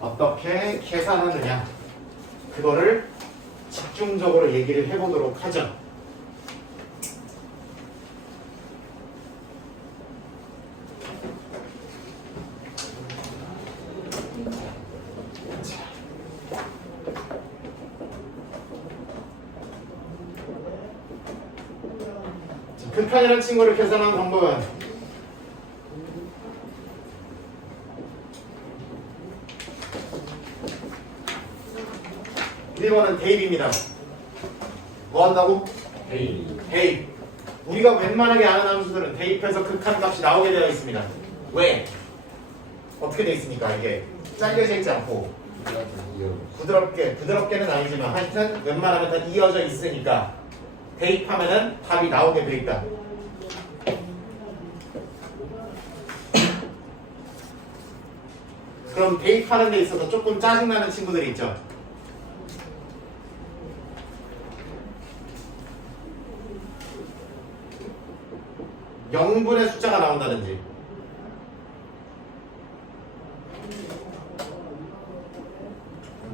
어떻게 계산하느냐 그거를 집중적으로 얘기를 해보도록 하죠. 극한이라는 친구를 계산하는 방법은 (1번은) 대입입니다. 뭐 한다고? 대입. 우리가 웬만하게 아는 함수들은 대입해서 극한 값이 나오게 되어 있습니다. 왜? 어떻게 되어 있습니까? 이게 잘려져 있지 않고 부드럽게는 아니지만 하여튼 웬만하면 다 이어져 있으니까 대입하면은 답이 나오게 되어 있다. 그럼 대입하는 데 있어서 조금 짜증나는 친구들이 있죠. (0분의) 숫자가 나온다든지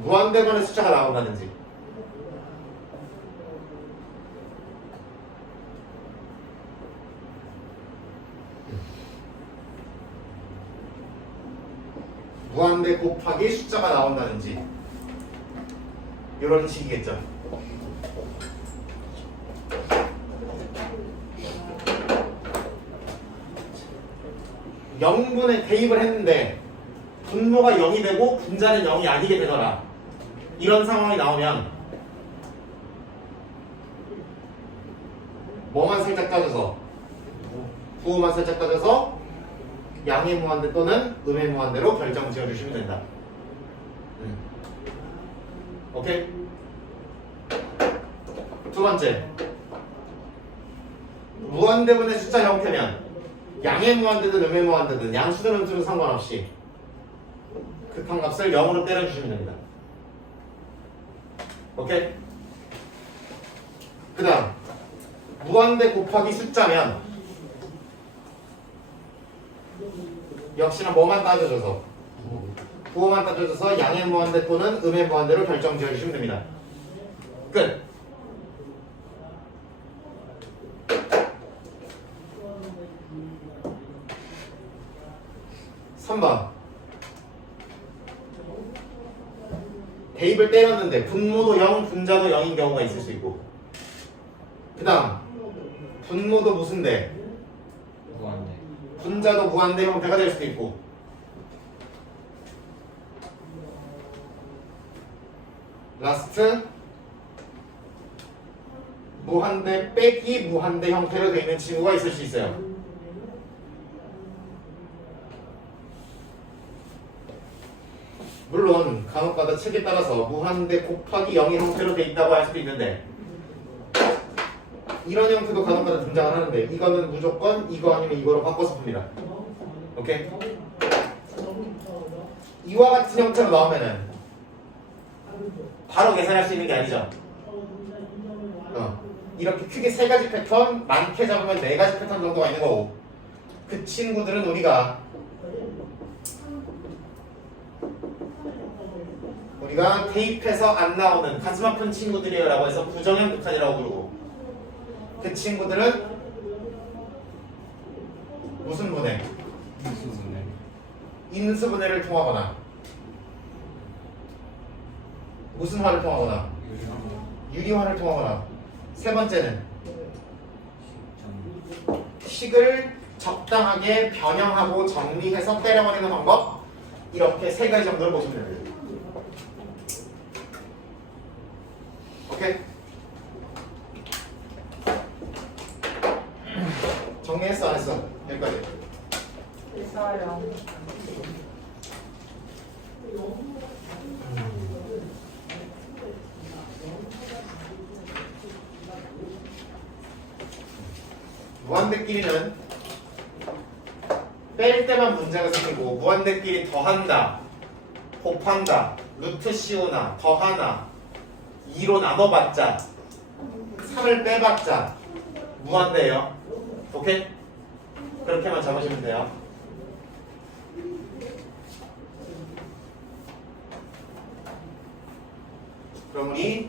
무한대번의 숫자가 나온다든지 무한대 곱하기 숫자가 나온다든지 이런 식이겠죠. (0분의) 대입을 했는데 분모가 0이 되고 분자는 0이 아니게 되더라. 이런 상황이 나오면 뭐만 살짝 따져서 부호만 살짝 따져서 양의 무한대 또는 음의 무한대로 결정 지어주시면 된다. 오케이? 두 번째, 무한대분의 숫자 형태면 양의 무한대든 음의 무한대든 양수든 음수는 상관없이 극한값을 0으로 때려주시면 됩니다. 오케이? 그 다음 무한대 곱하기 숫자면 역시나 뭐만 따져줘서 부호만 따져줘서 양의 무한대 또는 음의 무한대로 결정 지어주시면 됩니다. 끝. (3번) 대입을 때렸는데 분모도 0, 분자도 0인 경우가 있을 수 있고 그 다음 분모도 무슨 대? 무한대. 분자도 무한대 형태가 될 수도 있고 라스트 무한대 빼기 무한대 형태로 되어 있는 친구가 있을 수 있어요. 물론 간혹가다 책에 따라서 무한대 곱하기 0의 형태로 되어 있다고 할 수도 있는데 이런 형태도 간혹가다 등장을 하는데 이거는 무조건 이거 아니면 이거로 바꿔서 풉니다. 오케이? 이와 같은 형태로 나오면은 바로 계산할 수 있는 게 아니죠. 이렇게 크게 세 가지 패턴, 많게 잡으면 네 가지 패턴 정도가 있는 거고 그 친구들은 우리가 대입해서 안 나오는 가슴 아픈 친구들이에요 라고 해서 부정형 극한이라고 부르고 그 친구들은 무슨 분해? 인수분해. 인수분해를 통하거나 무슨 화를 통하거나 유리화를 통하거나 세 번째는 식을 적당하게 변형하고 정리해서 때려버리는 방법 이렇게 세 가지 정도를 보시면 됩니다. 오케이? 정리했어 안 했어? 여기까지. 있어요. 무한대끼리는 뺄 때만 문제가 생기고 무한대끼리 더한다, 곱한다, 루트 씌우나, 더하나 2로 나눠봤자 3을 빼봤자 무한대예요. 오케이? 그렇게만 잡으시면 돼요. 그럼 우리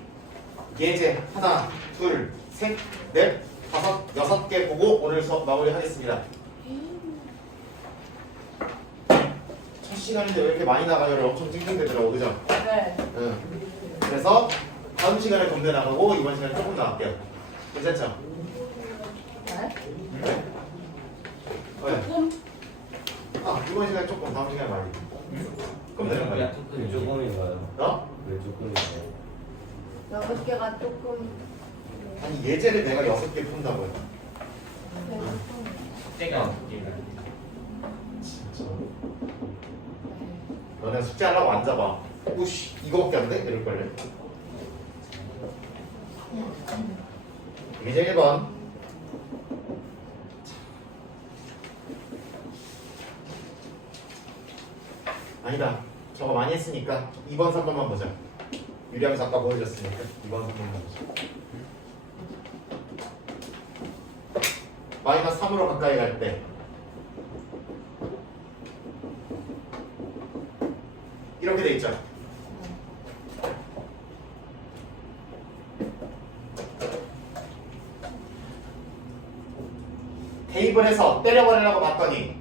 예제 하나, 둘, 셋, 넷, 다섯, 여섯 개 보고 오늘 수업 마무리하겠습니다. 첫 시간인데 왜 이렇게 많이 나가요? 엄청 찡찡대더라고, 그죠? 네. 응. 그래서 다음 시간에 좀 더 나가고 이번 시간에 조금 나갈게요. 괜찮죠? 네? 왜? 조금? 아, 이번 시간에 조금, 다음 시간에 많이. 그럼 되는 거야. 왜 조금인가요? 어? 왜 조금인가요? 6개가 조금. 아니 예제를 내가 6개 푼다고요. 네, 조금. 때가 진짜. 너네 숙제 하려고 앉아봐. 오씨 이거밖에 안 돼? 이럴걸래. 예제 1번. 아니다. 저거 많이 했으니까 2번, 3번만 보자. 유리함 작가 보여줬으니까 2번, 3번만 보자. 마이너스 3으로 가까이 갈 때 이렇게 돼 있죠. 대입을 해서 때려버리려고 봤더니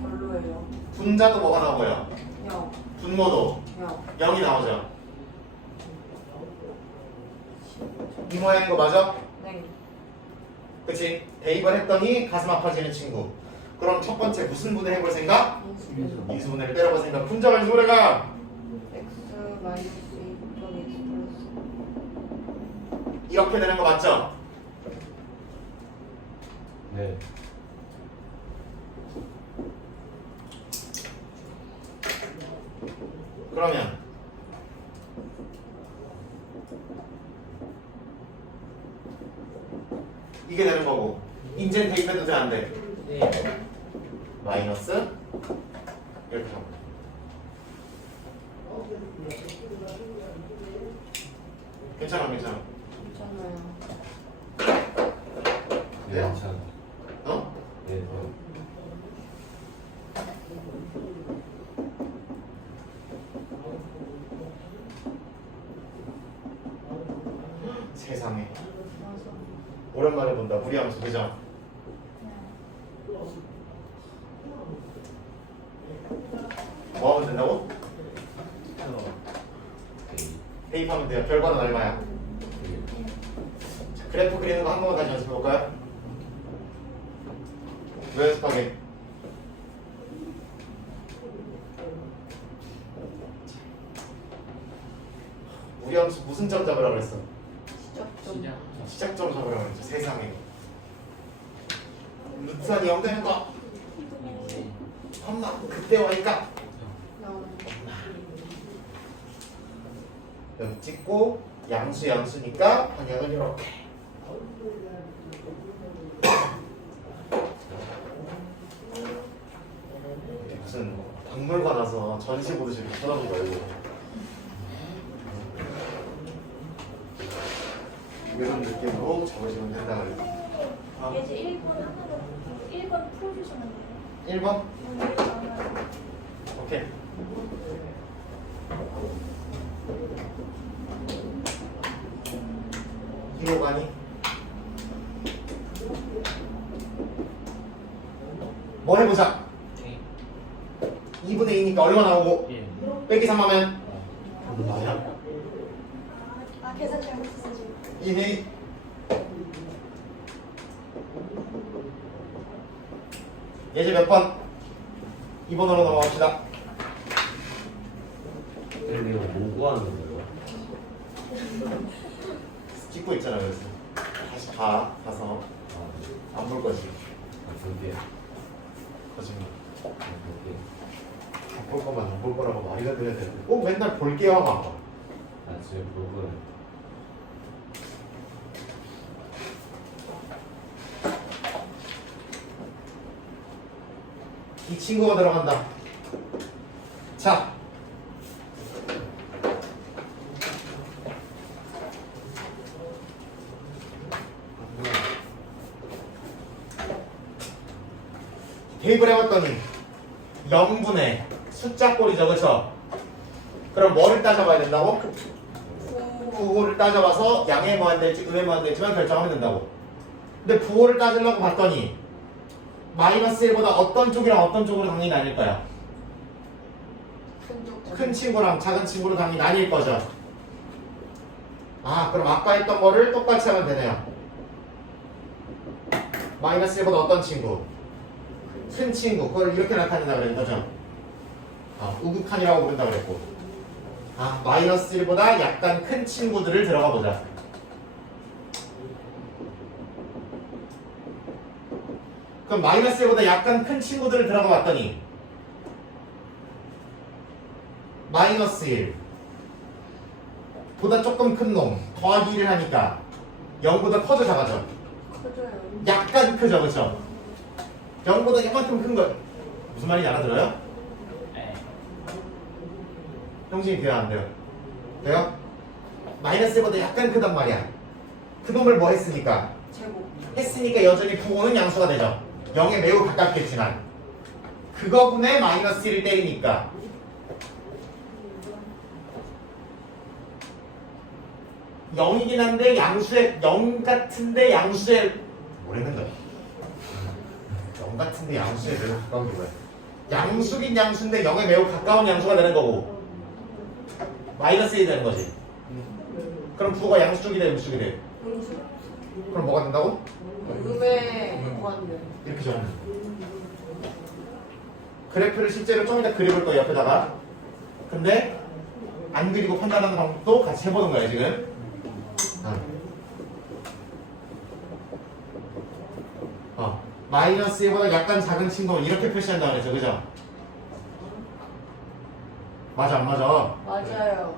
별로예요. 분자도 뭐가 나오고요. 0. 분모도 0. 0이 나오죠. 이 모양인 거 맞아? 네. 그치? 대입을 했더니 가슴 아파지는 친구. 그럼 첫 번째 무슨 분해 해볼 생각? 인수분해를 때려볼 생각. 분자가 인수분해가 x 마이너스 2 곱하기 x 플러스. 이렇게 되는 거 맞죠? 네. 그러면 이게 되는 거고 인젠 대입해도 돼 안 돼? 네. 마이너스 이렇게 하고 괜찮아 괜찮아 괜찮아요. 네, 괜찮아. 어? 네, 네. 세상에 맞아. 오랜만에 본다 무리하면서 그죠? 뭐 하면 된다고? 대입하면 돼요. 결과는 얼마야? 자, 그래프 그리는 거 한 번만 다시 연습해 볼까요? 왜 연습하게? 우리 함수 무슨 점 잡으라고 그랬어? 시작점. 시작점 잡으라고 그랬죠. 세상에 루트선이 0 되는 거 엄마 그때 오니까 0. 여기 찍고 양수 양수니까 방향은 이렇게 무슨 박물관 와서 전시 보듯이 이렇게 쳐다보지 말고 이런 느낌으로 적으시면 된다 그랬어. 예제 1번 하나로 1번 풀어주시면 돼요. 1번? 오늘 전화로. 오케이. 이로 가니? 뭐 해보자. 2분의 2니까 얼마 나오고? 예. 빼기 3하면? 나야? 아 계산 잘못했어 지금. 2회 예제 몇 번? 2번으로 넘어갑시다. 근데 이거 뭐 구하는 거예요? 찍고 있잖아. 그래서 다시 가서 아, 안 볼 거지. 볼게요. 거짓말. 볼게요. 안 볼 거면 안 볼 거라고 말이나 드려야 되는데 꼭 맨날 볼게요 하면 안 봐. 아, 지금 부분. 이 친구가 들어간다. 자. 대입을 해봤더니 0분의 숫자 꼴이죠. 그렇죠? 그럼 뭐를 따져봐야 된다고? 구. 부호를 따져봐서 양의 무한대일지 음의 무한대일지만 결정하면 된다고. 근데 부호를 따지려고 봤더니 마이너스 1보다 어떤 쪽이랑 어떤 쪽으로 당연히 나뉠 거야? 큰 쪽. 큰 친구랑 작은 친구로 당연히 나뉠 거죠. 아, 그럼 아까 했던 거를 똑같이 하면 되네요. 마이너스 1보다 어떤 친구? 큰 친구. 그걸 이렇게 나타낸다 그랬는 거죠. 우극한이라고 부른다 그랬고. 마이너스 1보다 약간 큰 친구들을 들어가 보자. 그럼 마이너스 1보다 약간 큰 친구들을 들어가 봤더니 마이너스 1 보다 조금 큰 놈 더하기 1을 하니까 0보다 커져 작아져? 커져요. 약간 크죠, 그렇죠? 0보다 이만큼 큰 거 무슨 말인지 알아들어요? 형식이 돼야 안 돼요? 돼요? 마이너스 1보다 약간 크단 말이야. 그 놈을 뭐 했으니까? 제곱. 했으니까 여전히 부호는 양수가 되죠. 0에 매우 가깝겠지만 그거분의 마이너스 1을 때리니까 영이긴 한데 양수의 0 같은데 양수의 뭐랬는 거야? 0 같은데 양수에 매우 가까운 게 뭐야? 양수긴 양수인데 0에 매우 가까운 양수가 되는 거고 마이너스 1이 되는 거지. 그럼 부호가 양수 쪽이 돼, 음수 쪽이 돼? 음수. 그럼 뭐가 된다고? 음의 무한대. 이렇게 적는 거야. 그래프를 실제로 좀 이따 그려볼 거예요, 옆에다가. 근데 안 그리고 판단하는 방법도 같이 해보는 거예요, 지금. 마이너스 1보다 약간 작은 친구는 이렇게 표시한다 그랬죠, 그죠? 맞아, 안 맞아? 맞아요.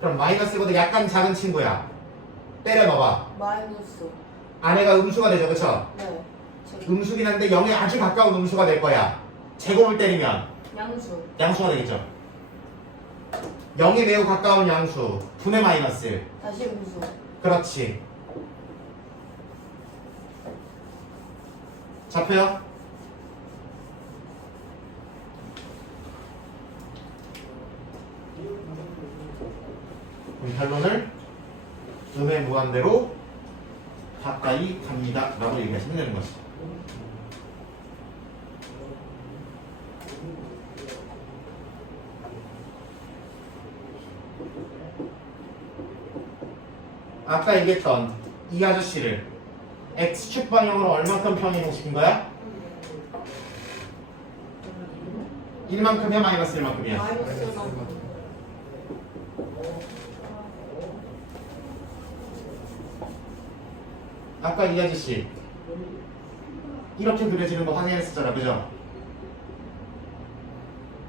그럼 마이너스 1보다 약간 작은 친구야. 때려 넣어봐. 마이너스. 안에가 음수가 되죠, 그쵸? 네. 제곱. 음수긴 한데 0에 아주 가까운 음수가 될 거야. 제곱을 때리면 양수. 양수가 되겠죠. 0에 매우 가까운 양수 분의 마이너스. 다시 음수. 그렇지. 잡혀요? 그럼 결론을 음의 무한대로 가까이 갑니다 라고 얘기하시면 되는 것이죠. 아까 얘기했던 이 아저씨를 x축 방향으로 얼마큼 평행시킨 거야? 1만큼이야 마이너스 1만큼이야? 마이너스만. 아까 이 아저씨 이렇게 그려지는 거 확인했었잖아, 그죠?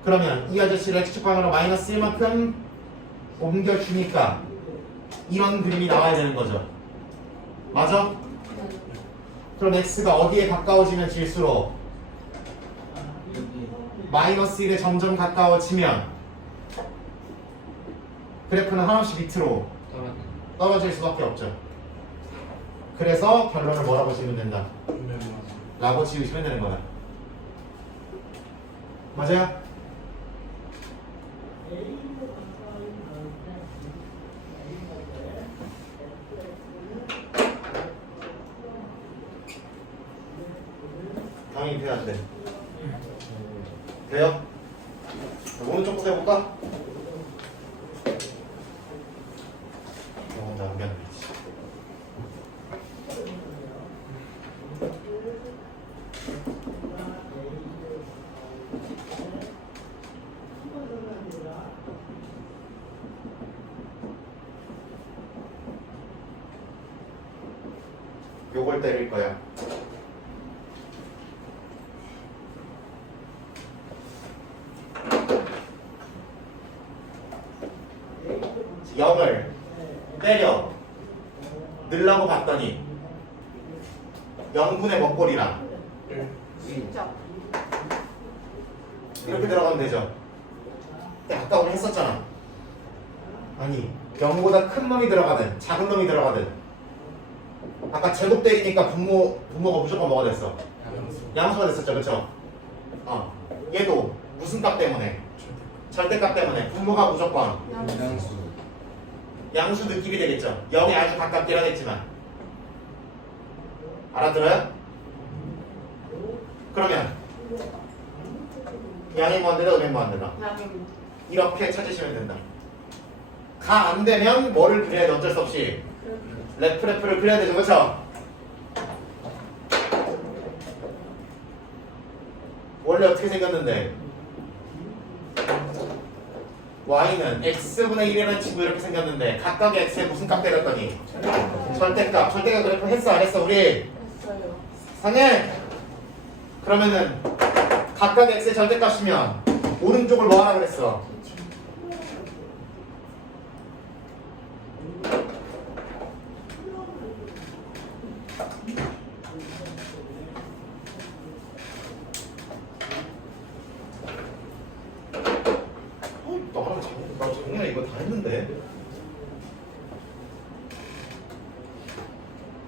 그러면 이 아저씨를 x축 방향으로 마이너스 1만큼 옮겨주니까 이런 그림이 나와야 되는 거죠. 맞아? 그럼 x가 어디에 가까워지면 질수록 마이너스 1에 점점 가까워지면 그래프는 한없이 밑으로 떨어질 수밖에 없죠. 그래서 결론을 뭐라고 지으면 된다? 라고 지으시면 되는 거다. 맞아요? 당연히 돼야 돼. 돼요? 오른쪽부터 해볼까? 먼저 안면 되지. 요걸 때릴 거야. 영을 때려 넣으려고 봤더니 0분의 먹골이랑 진짜. 이렇게 들어가면 되죠. 근데 아까 우리 했었잖아. 아니 0보다 큰 놈이 들어가든 작은 놈이 들어가든 아까 제곱 때리니까 분모가 무조건 뭐가 됐어? 양수가 됐었죠, 그쵸? 얘도 무슨 값 때문에? 절대값 때문에 분모가 무조건 양수. 양수 느낌이 되겠죠. 0에 아주 가깝긴 하겠지만 알아들어요? 그러면 양의 무한대로 음의 무한대로 양의 이렇게 찾으시면 된다. 가 안 되면 뭐를 그려야 돼? 어쩔 수 없이 레프를 그려야 되죠, 그렇죠? 원래 어떻게 생겼는데 y는 x분의 1이라는 친구 이렇게 생겼는데 각각의 x에 무슨 값 때렸더니 절대값 그래프 했어 안 했어 우리? 했어요. 상해. 그러면은 각각의 x의 절대값이면 오른쪽을 뭐 하라 그랬어? 나 작년에 이거 다 했는데.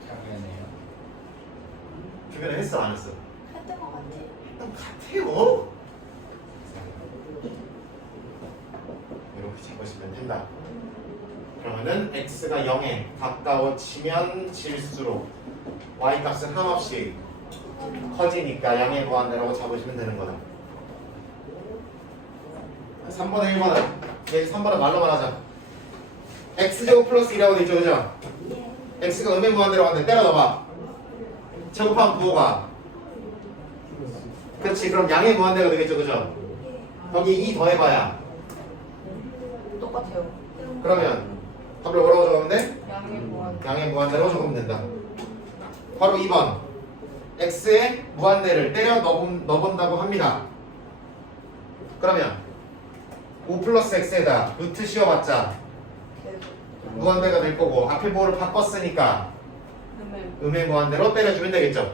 작년에요. 주변에 했어 안 했어? 했던 것 같아. 일단 같아요. 이렇게 적으시면 된다. 그러면은 x가 0에 가까워지면 질수록 y 값은 한없이 커지니까 양의 무한대라고 잡으시면 되는 거다. 3번에 1번은 얘 3번은 말로 말하자. x제곱 플러스 2라고 되어있죠, 그죠? 예. x가 음의 무한대로 갔는데 때려 넣어봐. 제곱하면 부호가 그렇지. 그럼 양의 무한대가 되겠죠, 그죠? 예. 여기 2 더해봐야 똑같아요. 그러면 답을 뭐라고 적으면 돼? 양의 무한. 양의 무한대로 적으면 된다. 바로 2번 x의 무한대를 때려 넣어본다고 합니다. 그러면 5 플러스 x에다 루트 씌워봤자 무한대가 될 거고 앞에 부호를 바꿨으니까 음의 음의 무한대로 때려주면 되겠죠.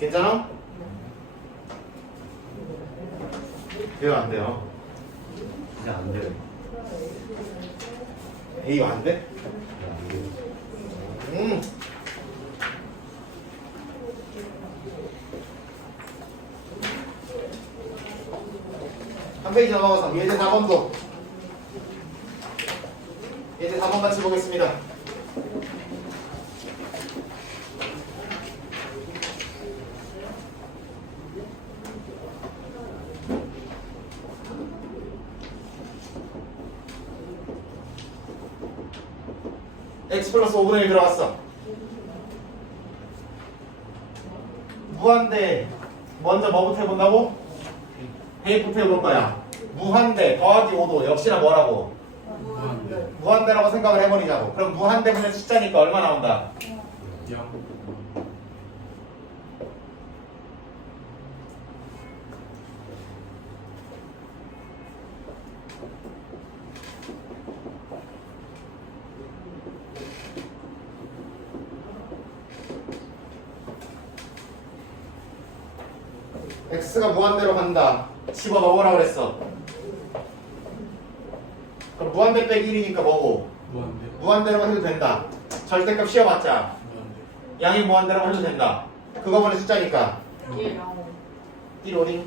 괜찮아? 돼요 안 돼요? 이제 안 돼요. A가 안 돼? 이제 안 돼요. 한 페이지 넘어가서 예제 4번도 예제 4번 같이 보겠습니다. x 플러스 5분의 1 들어갔어. 무한대 먼저 뭐부터 해본다고? A부터 해볼 거야. 무한대 더하기 5도 역시나 뭐라고? 무한대. 무한대라고 생각을 해버리자고. 그럼 무한대분의 숫자니까 얼마 나온다? x가 무한대로 간다. 집어 넣으라고 그랬어. 그럼 무한대 빼기 1이니까 뭐고? 무한대로 해도 된다. 절대값 씌워봤자 양이 무한대로 해도 된다. 그거만의 숫자니까 예, 양. 1오니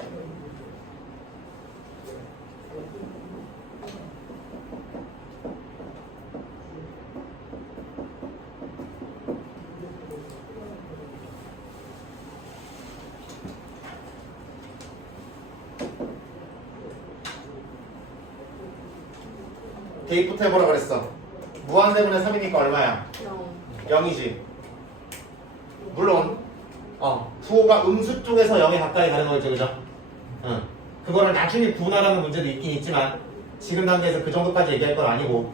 대입부터 해보라 그랬어. 무한대분의 3이니까 얼마야? 양. 0이지. 물론 부호가 음수 쪽에서 0에 가까이 가는 거겠죠, 그죠? 응. 그거를 나중에 구분하라는 문제도 있긴 있지만 지금 단계에서 그 정도까지 얘기할 건 아니고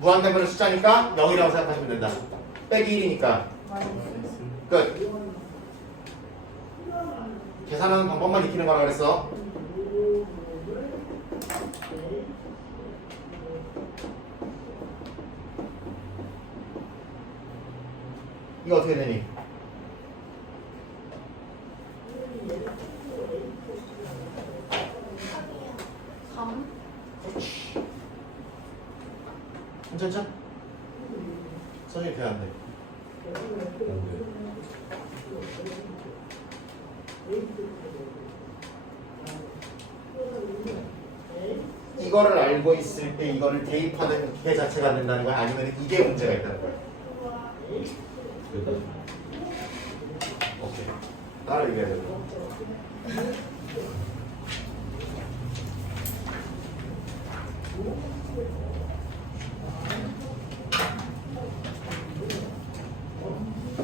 무한대분의 숫자니까 0이라고 생각하시면 된다. 빼기 1이니까 끝. 계산하는 방법만 익히는 거라 그랬어. 이거 어떻게 되니? 괜찮죠? 선생님 돼야 안 돼. 안 돼요. 이거를 알고 있을 때 이거를 대입하는 게 자체가 안 된다는 거야? 아니면 이게 문제가 있다는 거야? 오케이. 따로 얘기해야 돼.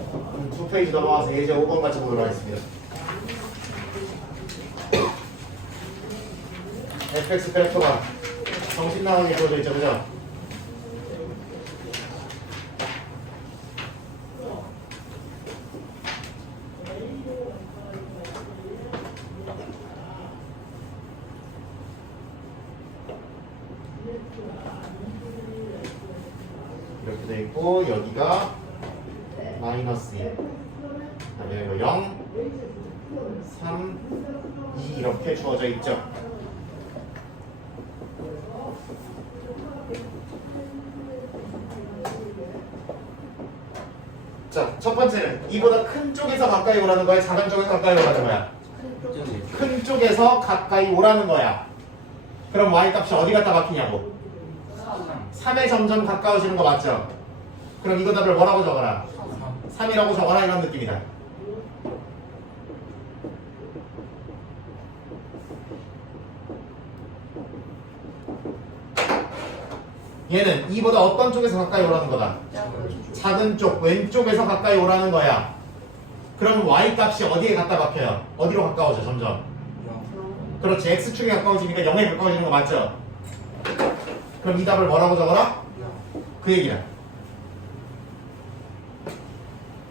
그럼 2페이지 넘어가서 예제 5번 같이 보도록 하겠습니다. fx 벡터가 정신 나가게 주어져 있죠, 그죠? 이렇게 돼 있고 여기가 마이너스 2, 그다음에 여기가 0, 3, 2 이렇게 주어져 있죠. 자, 첫 번째는 이보다 큰 쪽에서 가까이 오라는 거야? 작은 쪽에서 가까이 오라는 거야? 큰 쪽에서 가까이 오라는 거야. 그럼 y 값이 어디 갖다 박히냐고? 3에 점점 가까워지는 거 맞죠? 그럼 이거 답을 뭐라고 적어라? 3이라고 적어라 이런 느낌이다. 얘는 이보다 어떤 쪽에서 가까이 오라는 거다? 작은 쪽, 왼쪽에서 가까이 오라는 거야. 그럼 y 값이 어디에 갖다 박혀요? 어디로 가까워져 점점? 그렇지, x축에 가까워지니까 0에 가까워지는 거 맞죠? 그럼 이 답을 뭐라고 적어라? 그 얘기야.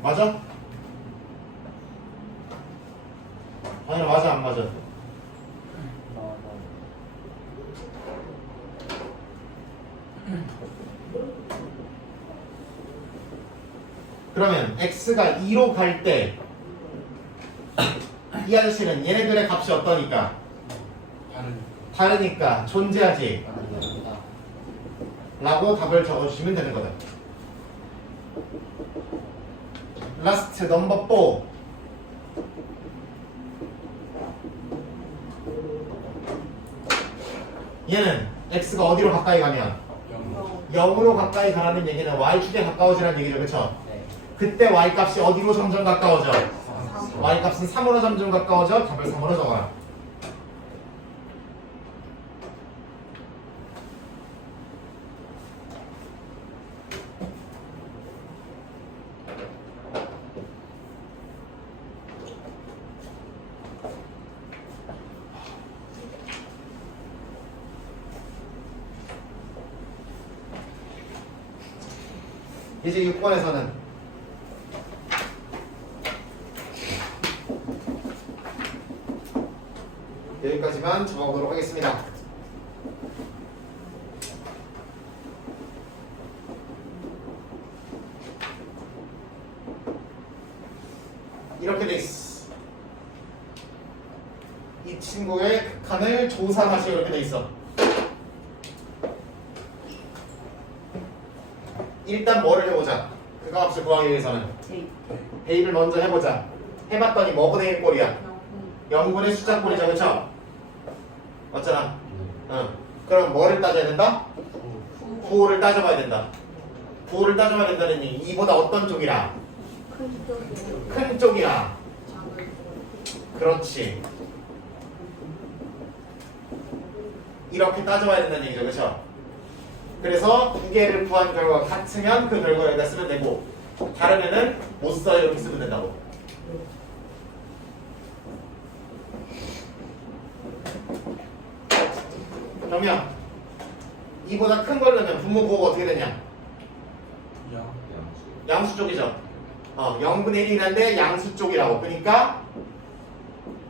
맞아? 아니 맞아 안 맞아? 그러면 x가 2로 갈 때 이 아저씨는 얘네들의 값이 어떠니까? 다르니까 존재하지 라고 답을 적어주시면 되는 거다. 라스트 넘버 4. 얘는 x가 어디로 가까이 가면 0으로 가까이 가라는 얘기는 y축에 가까워지라는 얘기죠, 그쵸? 네. 그때 y 값이 어디로 점점 가까워져? y 값은 3으로 점점 가까워져. 답을 3으로 적어라. 이제 6번에서는 여기까지만 적어보도록 하겠습니다. 이렇게 돼 있어. 이 친구의 극한을 조사하시 이렇게 돼 있어. 일단 뭐를 해보자. 그 값을 구하기 위해서는 대입을 먼저 해보자. 해봤더니 뭐분의 1 꼴이야? 0분의 숫자 꼴이죠, 그쵸? 맞잖아. 그럼 뭐를 따져야 된다? 부호를 따져봐야 된다. 부호를 따져봐야 된다는 얘기. 이보다 어떤 쪽이라? 큰 쪽이라. 그렇지. 이렇게 따져봐야 된다는 얘기죠, 그쵸? 그래서 두 개를 구한 결과가 같으면 그 결과 여기다 쓰면 되고 다르면은 못 써요 이렇게 쓰면 된다고. 그러면 이보다 큰 걸 넣으면 분모 부호가 어떻게 되냐? 양수 쪽이죠. 0분의 1이란데 양수 쪽이라고. 그러니까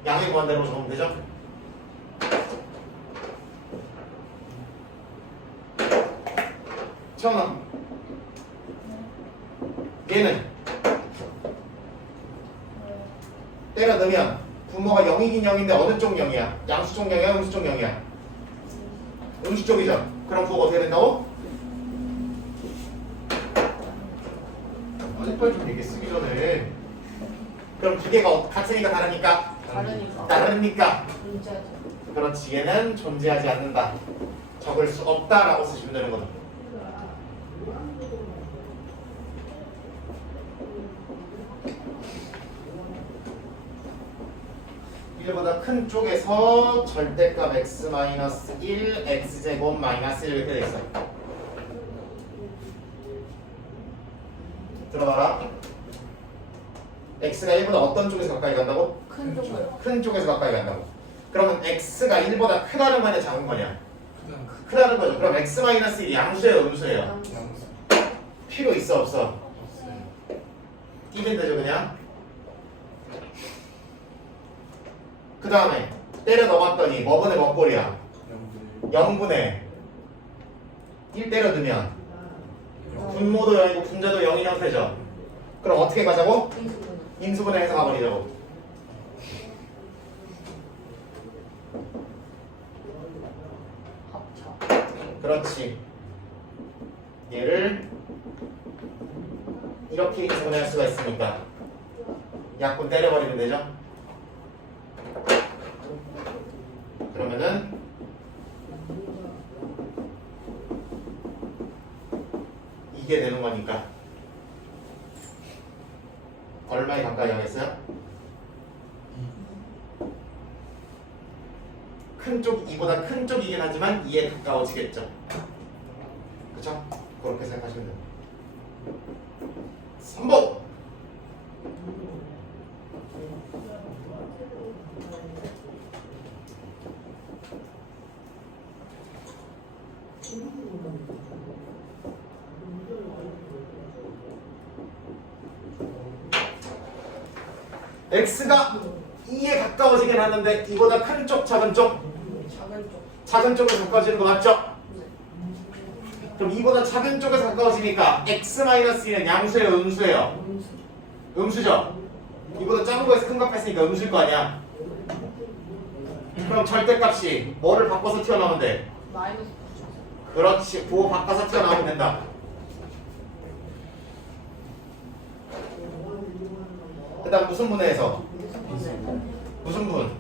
양의 구한대로 적으면 되죠. 처음 얘는 때려 넣으면 분모가 0이긴 0인데 어느 쪽 0이야? 양수 쪽 0이야? 음수 쪽 0이야? 음수 쪽이죠. 그럼 부호가 어떻게 된다고? 빨리 좀 얘기 쓰기 전에. 그럼 두 개가 같으니까 다르니까 다르니까. 다르니까. 문제죠. 그렇지, 얘는 존재하지 않는다. 적을 수 없다라고 쓰시면 되는 거다. (1보다) 큰 쪽에서 절대값 x-1 x제곱 -1 이렇게 돼 있어. 들어봐라. x가 1보다 어떤 쪽에서 가까이 간다고? 큰 쪽으로. 큰 쪽에서 가까이 간다고. 그러면 x가 1보다 크다는 거냐 작은 거냐? 크다는 거죠. 그럼 x-1이 양수예요 음수예요? 필요 있어 없어? 끼면 되죠 그냥. 그 다음에 때려 넣었더니 뭐분의 먹골이야? 0분의 1 때려 넣으면 분모도 0이고 분자도 0인 형태죠. 그럼 어떻게 가자고? 인수분해 해서 가버리자고. 합쳐. 그렇지. 얘를 이렇게 인수분해할 수가 있으니까 약분 때려버리면 되죠. 그러면은 이게 되는 거니까 얼마에 가까이 하겠어요? 큰 쪽, 2보다 큰 쪽이긴 하지만 2에 가까워지겠죠. 그쵸? 그렇게 생각하시면 돼요. 3번! x가 2에 가까워지긴 하는데 이보다 큰 쪽, 작은 쪽? 작은 쪽. 작은 쪽에 가까워지는 거 맞죠? 그럼 이보다 작은 쪽에서 가까워지니까 x-2는 양수예요 음수예요? 음수죠? 이보다 작은 거에서 큰 값 했으니까 음수일 거 아니야? 그럼 절대값이 뭐를 바꿔서 튀어나오면 돼? 마이너스. 그렇지, 부호 바꿔서 튀어나오면 된다. 그 다음 무슨 분해에서? 무슨 분?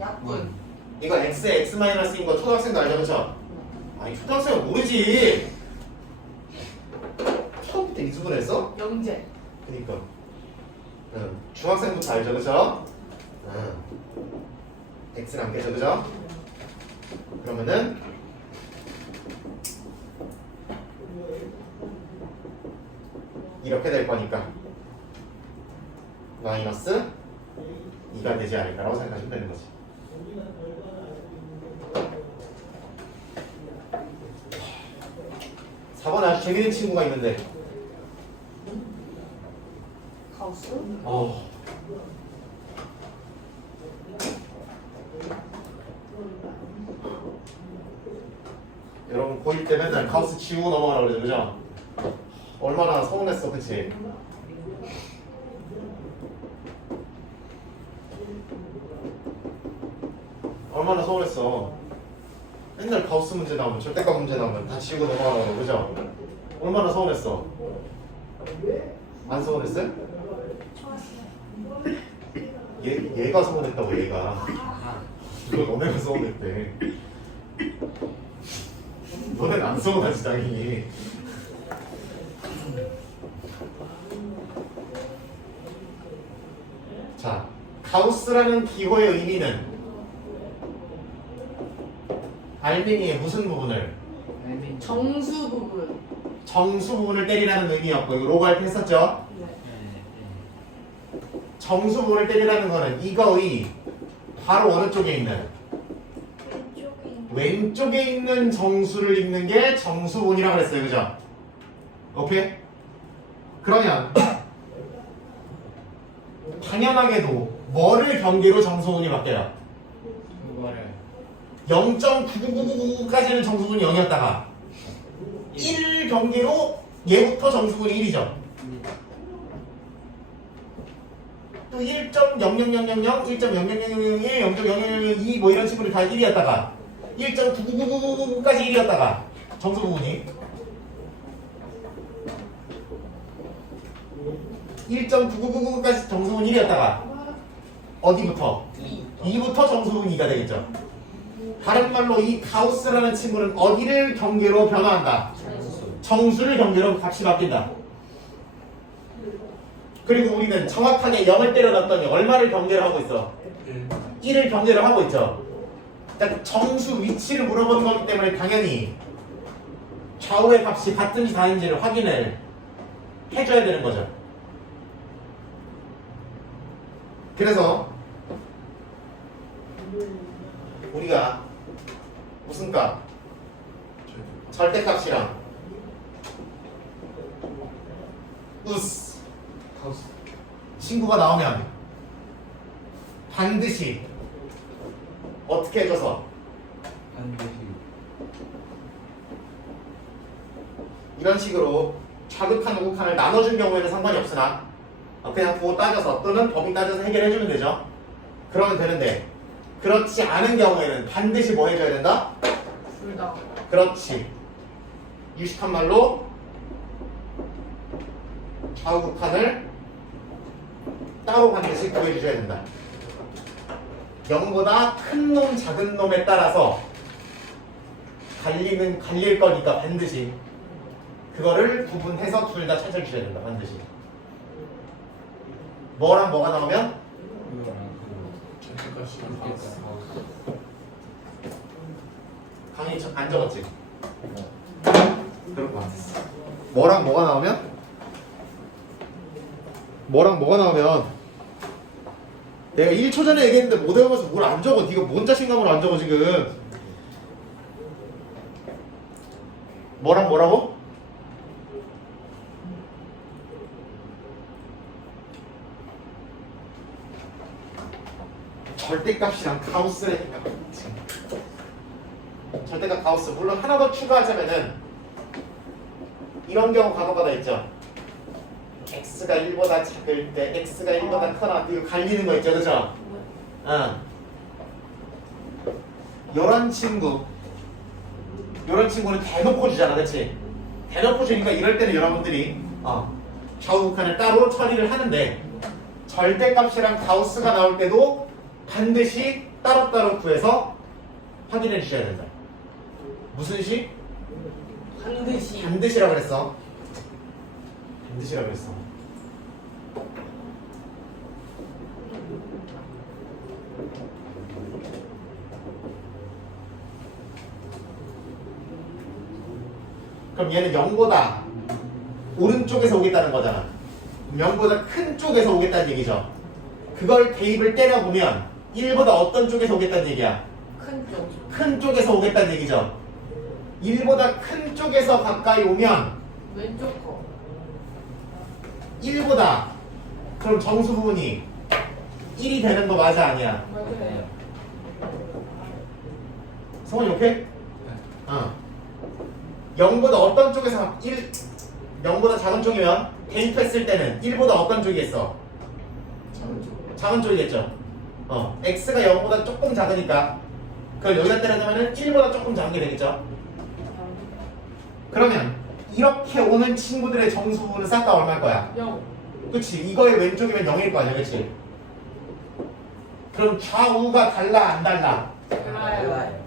약분. 이거 x에 x-인 거 초등학생도 알죠? 그쵸? 아니 초등학생은 모르지. 처음부터 인수분해했어? 영재. 그니까 중학생부터 알죠? 그쵸? x는 안 깨져 그죠? 그러면은 이렇게 될 거니까 마이너스 2가 되지 않을까라고 생각하시면 되는 거지. (4번에) 아주 재밌는 친구가 있는데 가우스. 여러분 고1 때 맨날 가우스 지우고 넘어가라고 그러죠 그죠? 얼마나 서운했어 그치? 얼마나 서운했어. 맨날 가우스 문제 나오면 절대값 문제 나오면 다 지우고 넘어가라고 그죠? 얼마나 서운했어. 안 서운했어요? 얘가 서운했다고 얘가. 이거 너네가 서운했대. 너넨 안 서운하지 당연히. 자, 가우스라는 기호의 의미는 알맹이의 무슨 부분을? 정수 부분. 정수 부분을 때리라는 의미였고 이거 로그할 때 했었죠? 네. 정수 부분을 때리라는 거는 이거의 바로 어느 쪽에 있는? 왼쪽에 있는 정수를 읽는 게 정수분이라고 그랬어요 그죠? 오케이? 그러면 당연하게도 뭐를 경계로 정수분이 바뀌어요? 그거를 0.99999까지는 정수분이 0이었다가 1 경계로 얘부터 정수분이 1이죠. 또 1.00000, 1.00001, 0.0002 뭐 이런 식으로 다 1이었다가 1.99999까지 1이었다가 정수 부분이 1.99999까지 정수분 1이었다가 어디부터? 2부터 정수 부분 2가 되겠죠. 다른 말로 이 가우스라는 친구는 어디를 경계로 변화한다? 정수를 경계로 값이 바뀐다. 그리고 우리는 정확하게 0을 때려 놨더니 얼마를 경계로 하고 있어? 1을 경계로 하고 있죠. 그러니까 정수 위치를 물어보는 거기 때문에 당연히 좌우의 값이 같은지 다른지를 확인을 해줘야 되는 거죠. 그래서 우리가 무슨 값? 절대값이랑 우스 친구가 나오면 반드시 어떻게 해줘서 반드시 이런 식으로 좌극한 우극한을 나눠준 경우에는 상관이 없으나 그냥 부호 따져서 또는 범위 따져서 해결해주면 되죠. 그러면 되는데 그렇지 않은 경우에는 반드시 뭐 해줘야 된다? 둘 다. 그렇지. 유식한 말로 좌우극한을 따로 반드시 구해주셔야 된다. 0보다 큰 놈, 작은 놈에 따라서 갈릴 거니까 반드시 그거를 구분해서 둘 다 찾아주셔야 된다. 반드시. 뭐랑 뭐가 나오면? 강의 안 적었지? 그럴 것 같았어. 뭐랑 뭐가 나오면? 뭐랑 뭐가 나오면 내가 1초 전에 얘기했는데 못 외워서 뭘 안 적어. 네가 뭔 자신감으로 안 적어 지금. 뭐랑 뭐라고? 절대값이랑 가우스의 값. 절대값 가우스. 물론 하나 더 추가하자면은 이런 경우 과거가 있죠. x가 1보다 작을 때 x가 1보다 크거나 이거 갈리는 거 있죠. 그죠? 요런 친구는 대놓고 주잖아. 그치? 대놓고 주니까 이럴 때는 여러분들이 좌우극한을 따로 처리를 하는데 절대값이랑 가우스가 나올 때도 반드시 따로따로 구해서 확인해 주셔야 된다. 무슨 식? 반드시. 반드시라고 그랬어. 반드시라고 그랬어. 그럼 얘는 0보다 오른쪽에서 오겠다는 거잖아. 0보다 큰 쪽에서 오겠다는 얘기죠. 그걸 대입을 때려보면 1보다 어떤 쪽에서 오겠다는 얘기야? 큰 쪽. 큰 쪽에서 오겠다는 얘기죠. 1보다 큰 쪽에서 가까이 오면 왼쪽 거. 1보다 그럼 정수 부분이 1이 되는 거 맞아 아니야? 맞아요. 성원이 오케이? 0보다 어떤 쪽에서 0보다 작은 쪽이면 대입했을 때는 1보다 어떤 쪽이겠어? 작은 쪽이겠죠. x가 0보다 조금 작으니까 그걸 여기다 때려놓으면 1보다 조금 작은 게 되겠죠. 그러면 이렇게 오는 친구들의 정수 부분은 싹 다 얼마일 거야? 0. 그치? 이거의 왼쪽이면 0일 거 아니야, 그치? 그럼 좌우가 달라 안 달라? 달라요.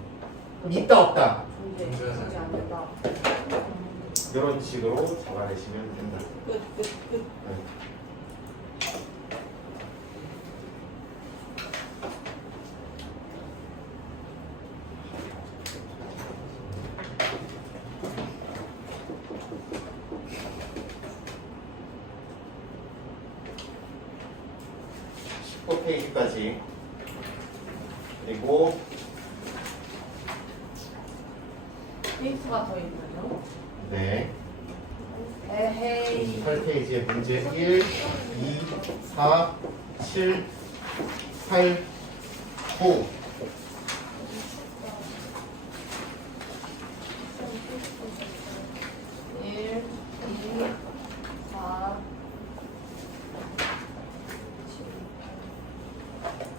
그럼 있다 없다? 근데 그러지 않는다. 이런 식으로 잡아내시면 된다. 끝. 페이지까지 그리고 페이스가 더 있나요? 네 에헤이. 8페이지에 문제 1, 2, 4, 7, 8, 9 1, 2, 4.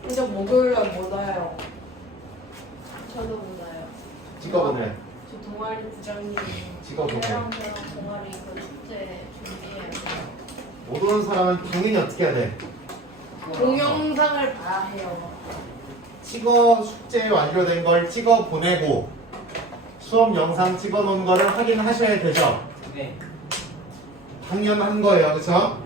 이제 목요일날 못 와요. 저도 몰라요. 찍어보네. 저 동아리 부장님. 찍어보네. 저랑 동아리 그 축제 준비해요. 못 오는 사람은 당연히 어떻게 해야 돼? 동영상을 봐야 해요. 찍어 숙제 완료된 걸 찍어 보내고 수업 영상 찍어 놓은 거를 확인하셔야 되죠. 네. 당연한 거예요, 그렇죠?